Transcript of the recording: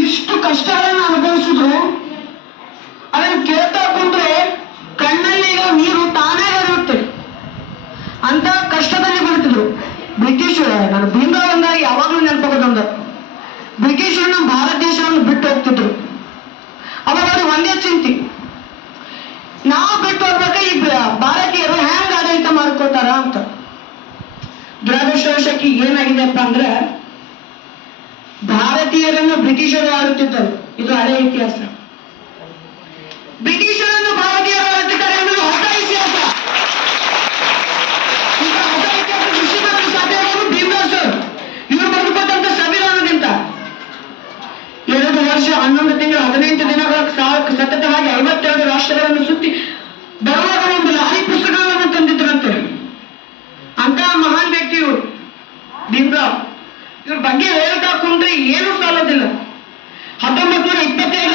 ಇಷ್ಟು ಕಷ್ಟಗಳನ್ನು ಅನುಭವಿಸಿದ್ರು. ಅದನ್ನು ಕೇಳ್ತಾ ಕುಂದ್ರೆ ಕಣ್ಣಲ್ಲಿ ಈಗ ನೀರು ತಾನೇ ಬರುತ್ತೆ. ಅಂತ ಕಷ್ಟದಲ್ಲಿ ಬದುಕಿದ್ರು ಬ್ರಿಟಿಷರು. ನಾನು ಭೀಮರಾವ್ ಅಂದಾಗ ಯಾವಾಗಲೂ ನೆನಪಾಗೋದೊಂದು, ಬ್ರಿಟಿಷರು ನಮ್ಮ ಭಾರತ ದೇಶವನ್ನು ಬಿಟ್ಟು ಹೋಗ್ತಿದ್ರು. ಅವಾಗ ಅವ್ರಿಗೆ ಒಂದೇ ಚಿಂತೆ, ನಾವು ಬಿಟ್ಟು ಹೋಗ್ಬೇಕ ಈ ಭಾರತೀಯರು ಹ್ಯಾಂಗ ಆಡಳಿತ ಮಾಡ್ಕೋತಾರ ಅಂತ. ದುರದೃಷ್ಟವಶಕ್ಕೆ ಏನಾಗಿದೆಪ್ಪ ಅಂದ್ರೆ ಭಾರತೀಯರನ್ನು ಬ್ರಿಟಿಷರು ಆಳುತ್ತಿದ್ದರು. ಇದು ಹಳೆ ಇತಿಹಾಸ. ಬ್ರಿಟಿಷರನ್ನು ಭಾರತೀಯರು ಆಳುತ್ತಿದ್ದಾರೆ ಅನ್ನೋದು ಹೊಸ ಇತಿಹಾಸ. ಈಗ ಹೊಸ ಇತಿಹಾಸ ಸೃಷ್ಟಿ ಮಾಡಲು ಸಾಧ್ಯ ಆಗೋದು ಭೀಮರಾವ್ ಸರ್. ಇವರು ಬದುಕೊಟ್ಟಂತ ಸಂವಿಧಾನದಿಂದ 2 ವರ್ಷ 11 ತಿಂಗಳು 15 ದಿನಗಳ ಸತತವಾಗಿ 52 ರಾಷ್ಟ್ರಗಳನ್ನು ಸುತ್ತಿ ಬರುವಾಗ ಒಂದು ಲಾರಿ ಪುಸ್ತಕಗಳನ್ನು ತಂದಿದ್ರಂತೆ. ಅಂತಹ ಮಹಾನ್ ವ್ಯಕ್ತಿ ಇವರು ಭೀಮರಾವ್. ಇವ್ರ ಬಗ್ಗೆ ಹೇಳ್ತಾ ಕುಂದ್ರೆ ಏನು ಸಾಲೋದಿಲ್ಲ. 1922